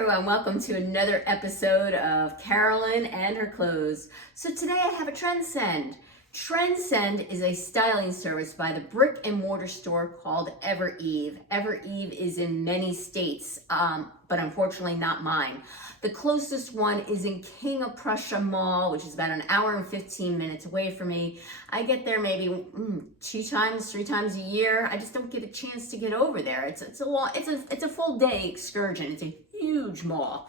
everyone, welcome to another episode of Carolyn and her clothes. So today I have a Trendsend. Trendsend is a styling service by the brick and mortar store called Evereve. Evereve is in many states, but unfortunately not mine. The closest one is in King of Prussia Mall, which is about an hour and 15 minutes away from me. I get there maybe 3 times a year. I just don't get a chance to get over there. It's a full day excursion. It's a huge mall.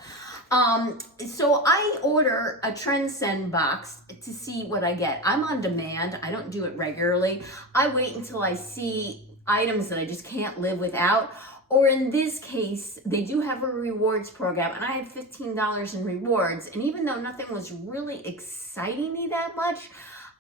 So I order a Trendsend box to see what I get. I'm on demand. I don't do it regularly. I wait until I see items that I just can't live without. Or in this case, they do have a rewards program, and I had $15 in rewards. And even though nothing was really exciting me that much,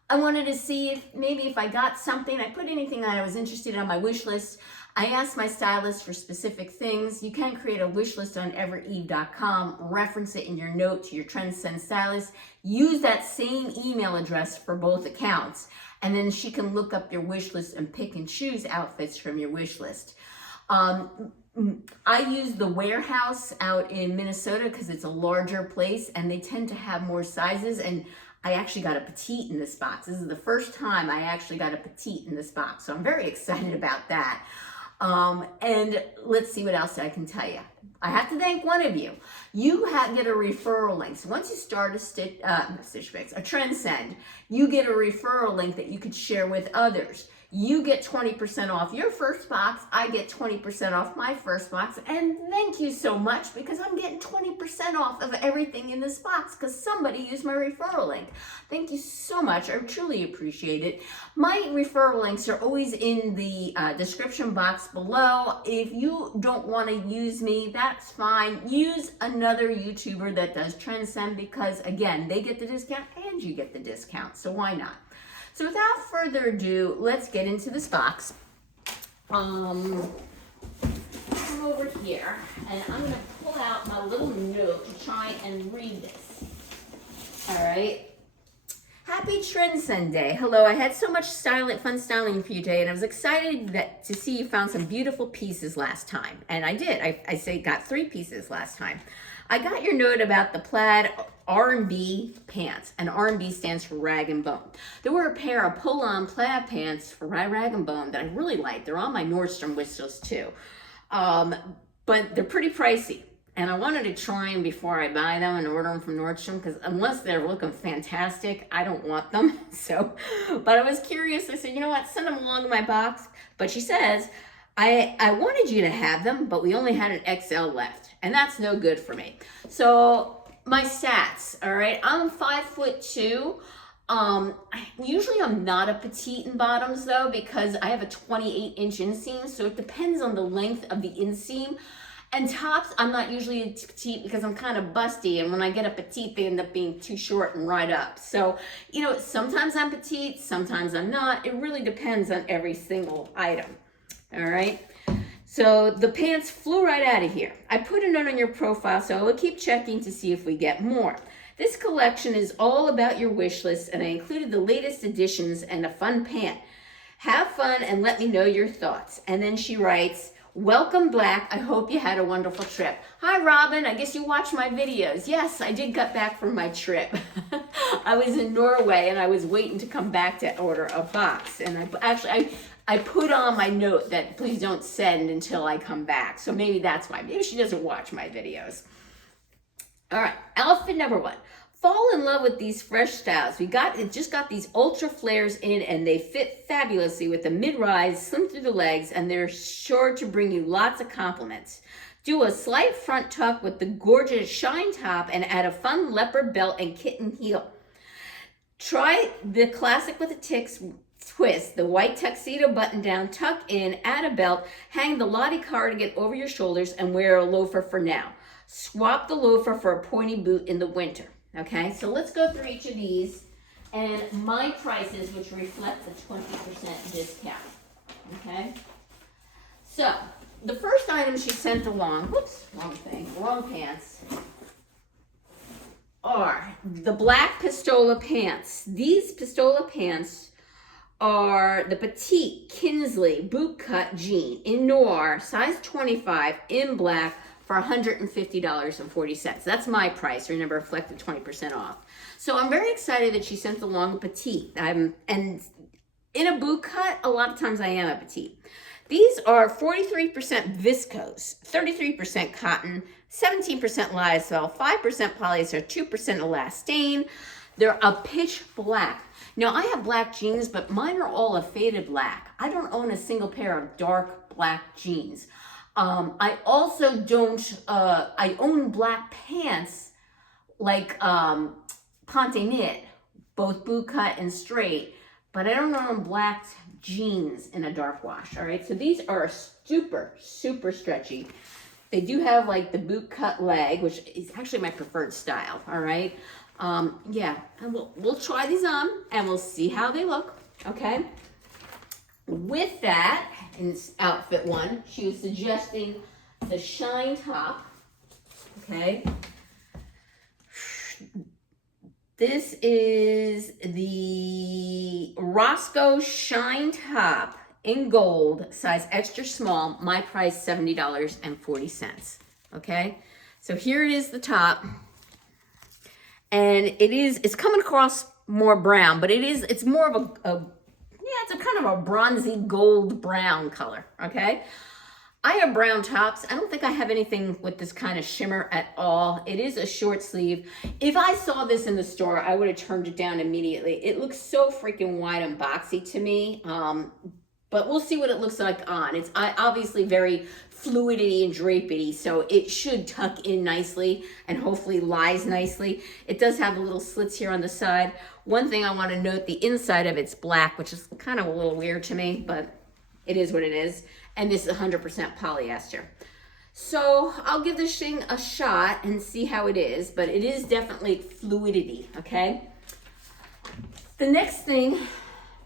I wanted to see if I got something. I put anything that I was interested in on my wish list. I asked my stylist for specific things. You can create a wish list on evereve.com, reference it in your note to your Trendsend stylist, use that same email address for both accounts, and then she can look up your wish list and pick and choose outfits from your wish list. I use the warehouse out in Minnesota because it's a larger place and they tend to have more sizes, and I actually got a petite in this box. This is the first time I actually got a petite in this box, so I'm very excited about that. And let's see what else I can tell you. I have to thank one of you. You get a referral link. So once you start a Trendsend, you get a referral link that you could share with others. You get 20% off your first box. I get 20% off my first box. And thank you so much, because I'm getting 20% off of everything in this box because somebody used my referral link. Thank you so much. I truly appreciate it. My referral links are always in the description box below. If you don't want to use me, that's fine. Use another YouTuber that does Trendsend, because again, they get the discount and you get the discount. So why not? So without further ado, let's get into this box. Come over here, and I'm going to pull out my little note to try and read this. All right. Happy Trendsend Day. Hello, I had so much fun styling for you today, and I was excited to see you found some beautiful pieces last time. And I did. I got 3 pieces last time. I got your note about the plaid R&B pants, and R&B stands for rag and bone. There were a pair of pull-on plaid pants for rag and bone that I really liked. They're on my Nordstrom wish list too, but they're pretty pricey. And I wanted to try them before I buy them and order them from Nordstrom, because unless they're looking fantastic, I don't want them. So, but I was curious. I said, you know what, send them along in my box. But she says, I wanted you to have them, but we only had an XL left, and that's no good for me. So my stats, all right, I'm 5'2". Usually I'm not a petite in bottoms though, because I have a 28-inch inseam, so it depends on the length of the inseam. And tops, I'm not usually a petite because I'm kind of busty, and when I get a petite, they end up being too short and right up. So, you know, sometimes I'm petite, sometimes I'm not. It really depends on every single item, all right? So the pants flew right out of here. I put a note on your profile, so I will keep checking to see if we get more. This collection is all about your wish list, and I included the latest additions and a fun pant. Have fun and let me know your thoughts. And then she writes, welcome back. I hope you had a wonderful trip. Hi, Robin. I guess you watch my videos. Yes, I did get back from my trip. I was in Norway, and I was waiting to come back to order a box. And I put on my note that please don't send until I come back. So maybe that's why. Maybe she doesn't watch my videos. All right, outfit number 1. Fall in love with these fresh styles. Just got these ultra flares in, and they fit fabulously with the mid-rise, slim through the legs, and they're sure to bring you lots of compliments. Do a slight front tuck with the gorgeous shine top and add a fun leopard belt and kitten heel. Try the classic with a twist, the white tuxedo button down, tuck in, add a belt, hang the Lottie cardigan over your shoulders, and wear a loafer for now. Swap the loafer for a pointy boot in the winter. Okay, so let's go through each of these and my prices, which reflect the 20% discount. Okay, so the first item she sent along, whoops, wrong pants, are the black Pistola pants. These Pistola pants are the petite Kinsley bootcut jean in noir, size 25, in black, for $150.40. That's my price. Remember, reflected 20% off. So I'm very excited that she sent along a petite. And in a boot cut, a lot of times I am a petite. These are 43% viscose, 33% cotton, 17% lyocell, 5% polyester, 2% elastane. They're a pitch black. Now, I have black jeans, but mine are all a faded black. I don't own a single pair of dark black jeans. I also don't, I own black pants like Ponte Knit, both boot cut and straight, but I don't own black jeans in a dark wash, all right? So these are super, super stretchy. They do have like the boot cut leg, which is actually my preferred style, all right? Yeah, and we'll try these on and we'll see how they look, okay? With that, in outfit one, she was suggesting the shine top, okay? This is the Roscoe Shine Top in gold, size extra small, my price $70.40, okay? So here it is, the top. And it's coming across more brown, but it's more of it's a kind of a bronzy gold brown color, okay? I have brown tops. I don't think I have anything with this kind of shimmer at all. It is a short sleeve. If I saw this in the store, I would have turned it down immediately. It looks so freaking wide and boxy to me, but we'll see what it looks like on. It's obviously very fluidity and drapey, so it should tuck in nicely and hopefully lies nicely. It does have little slits here on the side. One thing I want to note, the inside of it's black, which is kind of a little weird to me, but it is what it is. And this is 100% polyester. So I'll give this thing a shot and see how it is, but it is definitely fluidity, okay? The next thing,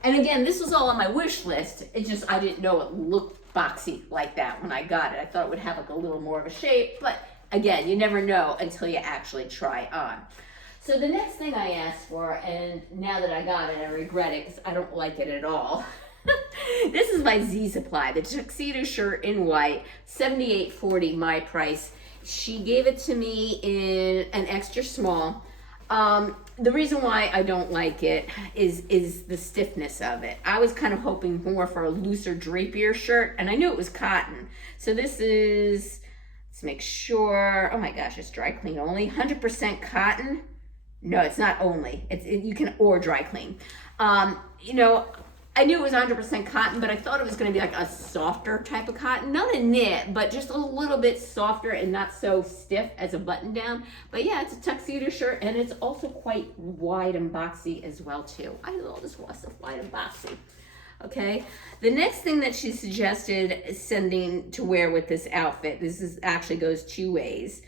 and again, this was all on my wish list. It just, I didn't know it looked boxy like that when I got it. I thought it would have like a little more of a shape, but again, you never know until you actually try on. So the next thing I asked for, and now that I got it, I regret it because I don't like it at all. This is my Z Supply, the tuxedo shirt in white, $78.40 my price. She gave it to me in an extra small. The reason why I don't like it is the stiffness of it. I was kind of hoping more for a looser, drapier shirt, and I knew it was cotton. So this is, let's make sure, oh my gosh, it's dry clean only, 100% cotton. No, it's not only, you can, or dry clean. You know, I knew it was 100% cotton, but I thought it was going to be like a softer type of cotton. Not a knit, but just a little bit softer and not so stiff as a button down. But yeah, it's a tuxedo shirt, and it's also quite wide and boxy as well too. I love this stuff wide and boxy. Okay, the next thing that she suggested sending to wear with this outfit, actually goes two ways,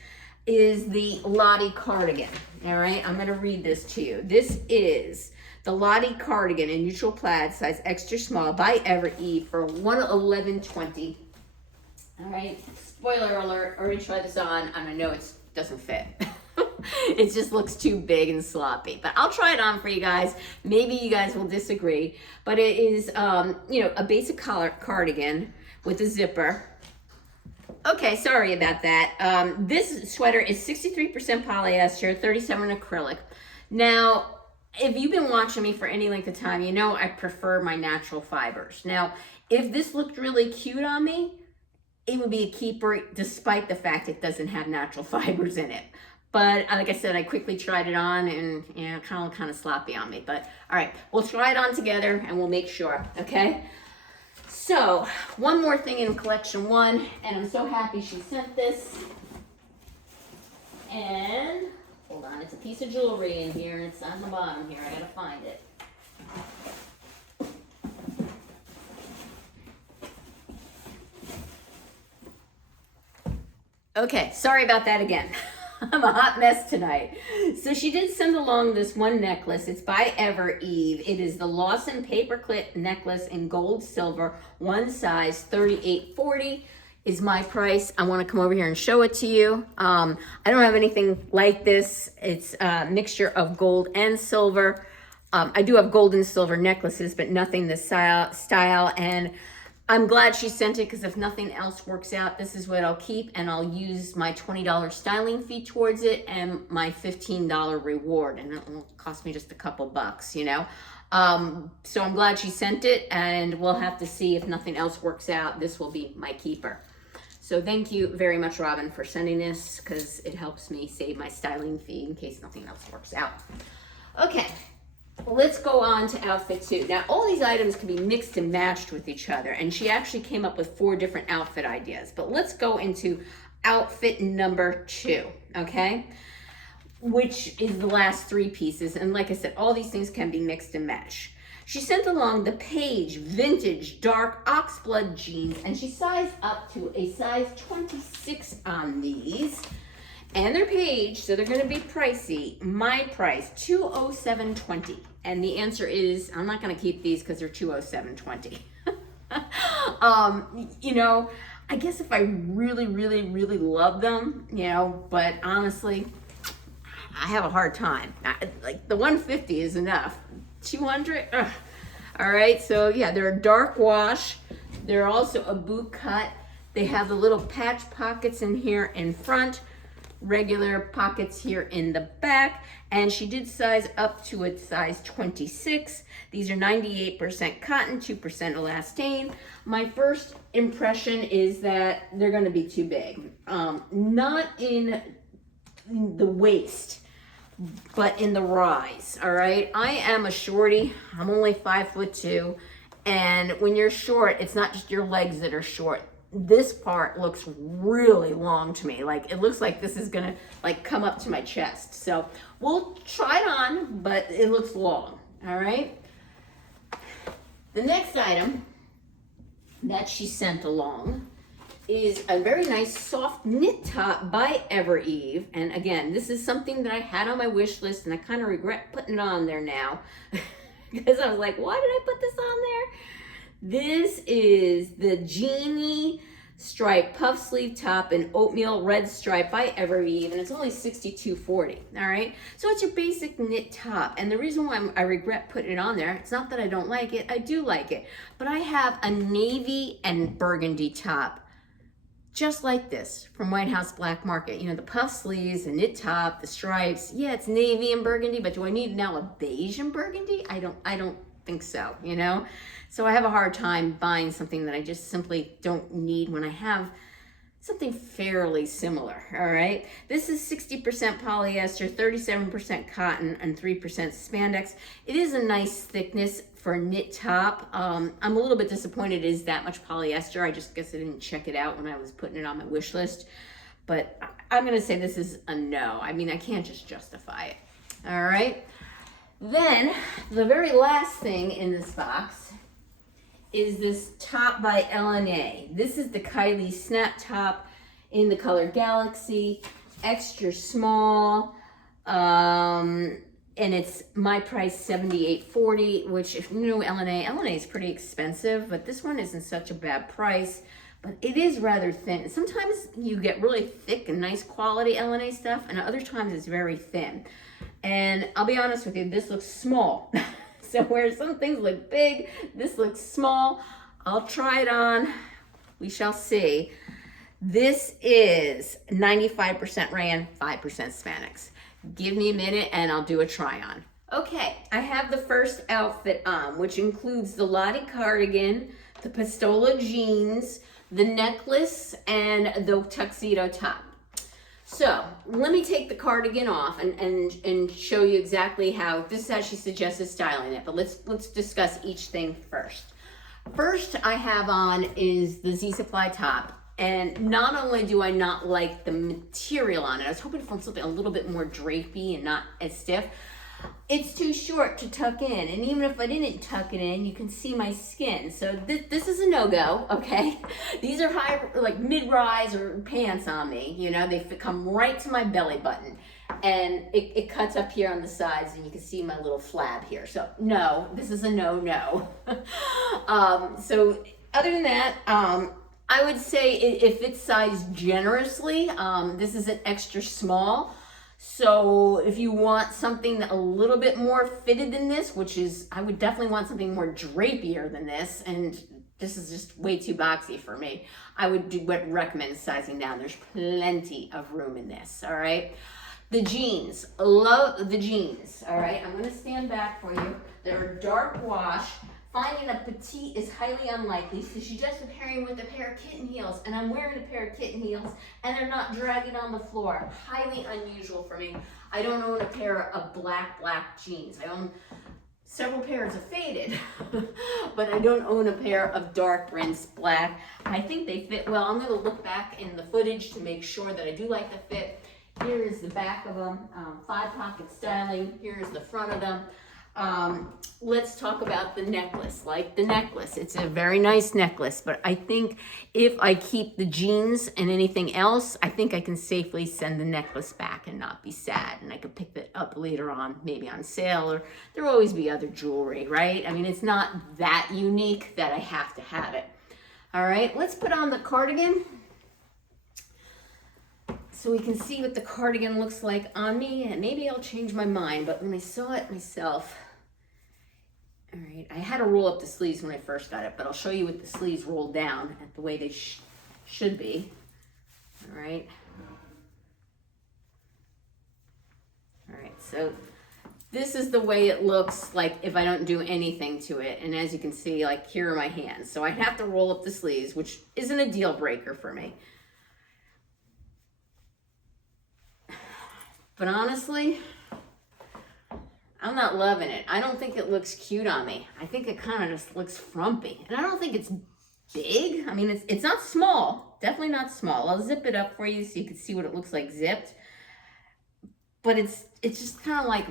is the Lottie cardigan. All right, I'm going to read this to you. This is the Lottie cardigan in neutral plaid, size extra small, by Ever Eve for $111.20. All right, spoiler alert, already tried this on, and I know it doesn't fit. It just looks too big and sloppy, but I'll try it on for you guys. Maybe you guys will disagree, but it is, you know, a basic collar cardigan with a zipper. Okay, sorry about that. This sweater is 63% polyester, 37% acrylic. Now, if you've been watching me for any length of time, you know I prefer my natural fibers. Now, if this looked really cute on me, it would be a keeper despite the fact it doesn't have natural fibers in it. But like I said, I quickly tried it on and yeah, kind of sloppy on me. But all right, we'll try it on together and we'll make sure, okay? So, one more thing in collection one, and I'm so happy she sent this. And hold on, it's a piece of jewelry in here, and it's on the bottom here. I gotta find it. Okay, sorry about that again. I'm a hot mess tonight. So she did send along this one necklace. It's by Ever Eve. It is the Lawson paperclip necklace in gold silver, one size, $38.40. Is my price. I want to come over here and show it to you. I don't have anything like this. It's a mixture of gold and silver. I do have gold and silver necklaces, but nothing this style. And I'm glad she sent it, because if nothing else works out, this is what I'll keep, and I'll use my $20 styling fee towards it and my $15 reward, and it will cost me just a couple bucks, you know. So I'm glad she sent it, and we'll have to see if nothing else works out. This will be my keeper. So thank you very much, Robin, for sending this, because it helps me save my styling fee in case nothing else works out. Okay. Let's go on to outfit 2. Now, all these items can be mixed and matched with each other, and she actually came up with 4 different outfit ideas. But let's go into outfit number 2, okay? Which is the last 3 pieces. And like I said, all these things can be mixed and matched. She sent along the Paige Vintage Dark Oxblood jeans, and she sized up to a size 26 on these. And they're Paige, so they're going to be pricey. My price, $207.20. And the answer is, I'm not going to keep these because they're $207.20. You know, I guess if I really, really, really love them, you know, but honestly, I have a hard time. Like the 150 is enough. 200, ugh. All right, so yeah, they're a dark wash. They're also a boot cut. They have the little patch pockets in here in front, regular pockets here in the back, and she did size up to a size 26. These are 98% cotton, 2% elastane. My first impression is that they're going to be too big. Not in the waist, but in the rise. All right, I am a shorty. I'm only 5'2", and when you're short, it's not just your legs that are short. This part looks really long to me. Like, it looks like this is gonna like come up to my chest. So we'll try it on, but it looks long. All right. The next item that she sent along is a very nice soft knit top by Evereve. And again, this is something that I had on my wish list, and I kind of regret putting it on there now because I was like, why did I put this on there? This is the Genie Stripe Puff Sleeve Top in Oatmeal Red Stripe by Evereve, and it's only $62.40, all right? So it's your basic knit top, and the reason why I regret putting it on there, it's not that I don't like it, I do like it, but I have a navy and burgundy top just like this from White House Black Market. You know, the puff sleeves, the knit top, the stripes. Yeah, it's navy and burgundy, but do I need now a beige and burgundy? I don't think so, you know? So I have a hard time buying something that I just simply don't need when I have something fairly similar, all right? This is 60% polyester, 37% cotton, and 3% spandex. It is a nice thickness for a knit top. I'm a little bit disappointed it is that much polyester. I just guess I didn't check it out when I was putting it on my wish list. But I'm gonna say this is a no. I mean, I can't just justify it, all right? Then, the very last thing in this box is this top by LNA. This is the Kylie Snap Top in the color Galaxy, extra small, and it's my price $78.40, which if you know LNA is pretty expensive, but this one isn't such a bad price, but it is rather thin. Sometimes you get really thick and nice quality LNA stuff, and other times it's very thin. And I'll be honest with you, this looks small. So where some things look big, this looks small. I'll try it on. We shall see. This is 95% rayon, 5% spandex. Give me a minute and I'll do a try on. Okay, I have the first outfit on, which includes the Lottie cardigan, the Pistola jeans, the necklace, and the tuxedo top. So let me take the cardigan off and show you exactly how, this is how she suggested styling it, but let's discuss each thing first. First I have on is the Z Supply top, and not only do I not like the material on it, I was hoping for something a little bit more drapey and not as stiff. It's too short to tuck in, and even if I didn't tuck it in, you can see my skin. So this is a no-go, okay? These are high, like mid-rise or pants on me, you know, they come right to my belly button, and it cuts up here on the sides, and you can see my little flab here. So no, this is a no-no. So other than that, I would say if it's sized generously, this is an extra small. So if you want something a little bit more fitted than this, which is, I would definitely want something more drapier than this, and this is just way too boxy for me. I would recommend sizing down. There's plenty of room in this, all right? The jeans, love the jeans, all right? I'm gonna stand back for you. They're a dark wash. Finding a petite is highly unlikely, so she's just pairing with a pair of kitten heels, and I'm wearing a pair of kitten heels, and they're not dragging on the floor. Highly unusual for me. I don't own a pair of black jeans. I own several pairs of faded, but I don't own a pair of dark rinse black. I think they fit well. I'm gonna look back in the footage to make sure that I do like the fit. Here is the back of them, 5-pocket styling. Here's the front of them. Let's talk about the necklace. Like the necklace, it's a very nice necklace, but I think if I keep the jeans and anything else, I think I can safely send the necklace back and not be sad, and I could pick that up later on, maybe on sale, or there'll always be other jewelry, right? I mean, it's not that unique that I have to have it. All right, let's put on the cardigan so we can see what the cardigan looks like on me, and maybe I'll change my mind, but when I saw it myself, all right, I had to roll up the sleeves when I first got it, but I'll show you what the sleeves roll down at the way they should be. All right. All right, so this is the way it looks like if I don't do anything to it. And as you can see, like here are my hands. So I have to roll up the sleeves, which isn't a deal breaker for me. But honestly, I'm not loving it. I don't think it looks cute on me. I think it kind of just looks frumpy. And I don't think it's big. I mean, it's not small. Definitely not small. I'll zip it up for you so you can see what it looks like zipped. But it's just kind of like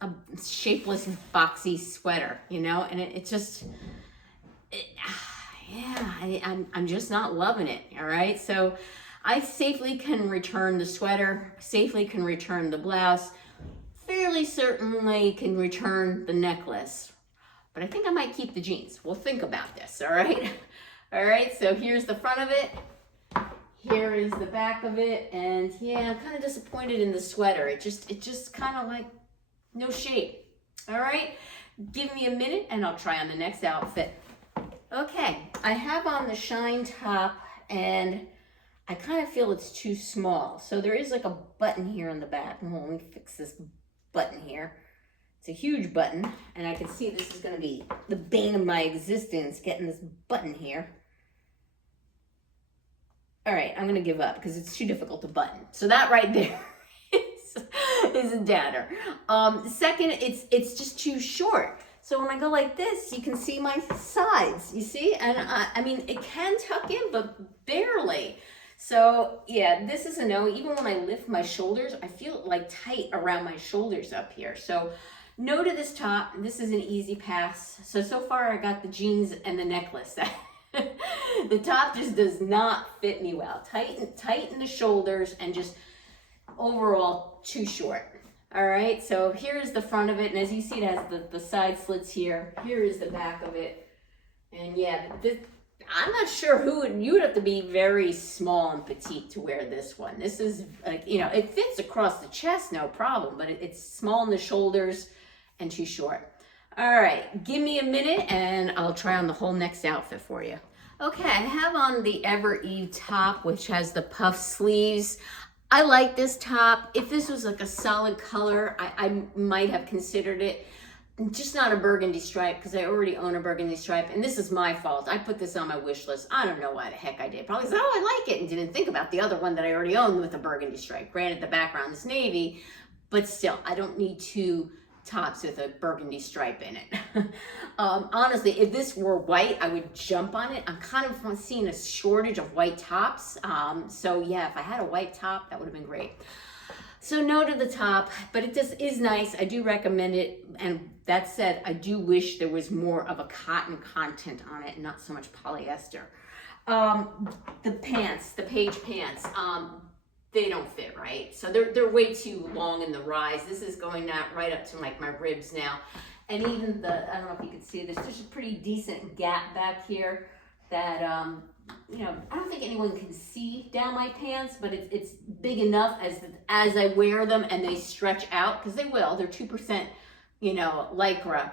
a shapeless, boxy sweater, you know? And I'm just not loving it, all right? So I safely can return the sweater, safely can return the blouse, fairly certainly can return the necklace, but I think I might keep the jeans. We'll think about this, all right? All right, so here's the front of it. Here is the back of it, and yeah, I'm kind of disappointed in the sweater. It just kind of like no shape. All right, give me a minute and I'll try on the next outfit. Okay, I have on the shine top, and I kind of feel it's too small. So there is like a button here on the back. Well, let me fix this button here. It's a huge button, and I can see this is going to be the bane of my existence, getting this button here. All right, I'm going to give up because it's too difficult to button. So that right there is a downer. Second, it's just too short. So when I go like this, you can see my sides, you see? And I mean, it can tuck in, but barely. So yeah, this is a no. Even when I lift my shoulders, I feel like tight around my shoulders up here. So no to this top. This is an easy pass. So far I got the jeans and the necklace. The top just does not fit me well. Tight in the shoulders, and just overall too short. All right, so here's the front of it, and as you see, it has the side slits here. Here is the back of it, and yeah, I'm not sure you would have to be very small and petite to wear this one. This is like, you know, it fits across the chest, no problem, but it's small in the shoulders and too short. All right, give me a minute and I'll try on the whole next outfit for you. Okay, I have on the Ever Eve top, which has the puff sleeves. I like this top. If this was like a solid color, I might have considered it. Just not a burgundy stripe, because I already own a burgundy stripe, and this is my fault. I put this on my wish list. I don't know why the heck I did. Probably said, oh, I like it, and didn't think about the other one that I already owned with a burgundy stripe. Granted, the background is navy, but still, I don't need two tops with a burgundy stripe in it. Honestly, if this were white, I would jump on it. I'm kind of seeing a shortage of white tops. So yeah, if I had a white top, that would have been great. So no to the top, but it just is nice. I do recommend it. And that said, I do wish there was more of a cotton content on it and not so much polyester. The pants, the page pants, they don't fit right. So they're way too long in the rise. This is going right up to like my ribs now. And even I don't know if you can see this, there's a pretty decent gap back here that, you know, I don't think anyone can see down my pants, but it's big enough as I wear them and they stretch out, because they will. They're 2%, you know, Lycra.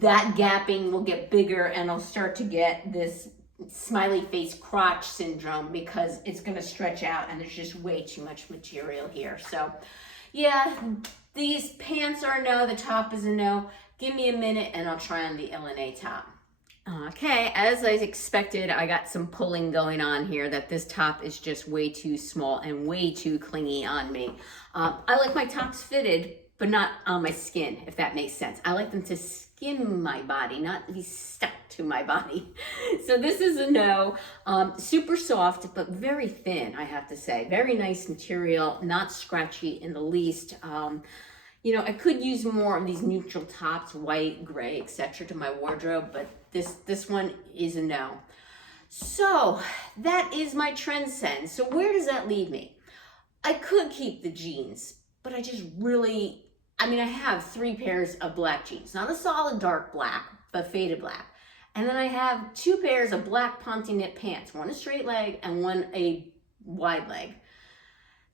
that gapping will get bigger and I'll start to get this smiley face crotch syndrome because it's going to stretch out and there's just way too much material here. So yeah, these pants are a no, the top is a no. Give me a minute and I'll try on the LNA top. Okay, as I expected, I got some pulling going on here, that this top is just way too small and way too clingy on me. I like my tops fitted, but not on my skin, if that makes sense. I like them to skim my body, not be stuck to my body. So this is a no. Super soft, but very thin, I have to say. Very nice material, not scratchy in the least. You know, I could use more of these neutral tops, white, gray, etc. to my wardrobe, but this one is a no. So that is my Trendsend. So where does that leave me? I could keep the jeans, but I just really, I mean, I have 3 pairs of black jeans, not a solid dark black, but faded black. And then I have 2 pairs of black ponte knit pants, one a straight leg and one a wide leg.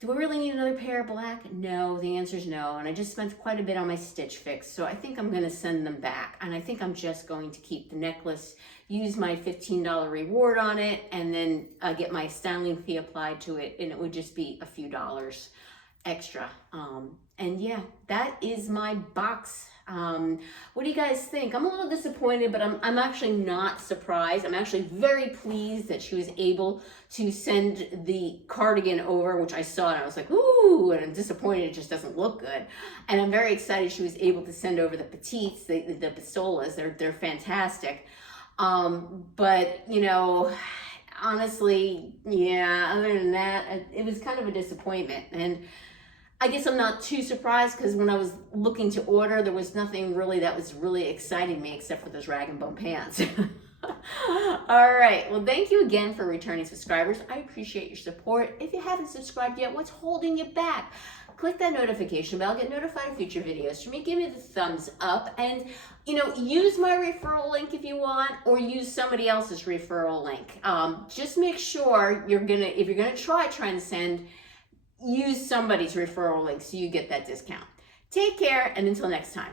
Do I really need another pair of black? No, the answer is no. And I just spent quite a bit on my Stitch Fix, so I think I'm gonna send them back. And I think I'm just going to keep the necklace, use my $15 reward on it, and then get my styling fee applied to it, and it would just be a few dollars extra. And yeah, that is my box. What do you guys think? I'm a little disappointed, but I'm actually not surprised. I'm actually very pleased that she was able to send the cardigan over, which I saw and I was like, ooh, and I'm disappointed it just doesn't look good. And I'm very excited she was able to send over the petites, the pistolas. They're fantastic. But you know, honestly, yeah, other than that, it was kind of a disappointment. And I guess I'm not too surprised because when I was looking to order, there was nothing really that was really exciting me except for those rag and bone pants. All right, well, thank you again for returning subscribers. I appreciate your support. If you haven't subscribed yet, what's holding you back? Click that notification bell, get notified of future videos from me, give me the thumbs up, and you know, use my referral link if you want, or use somebody else's referral link. Just make sure if you're gonna try Trendsend, use somebody's referral link so you get that discount. Take care, and until next time.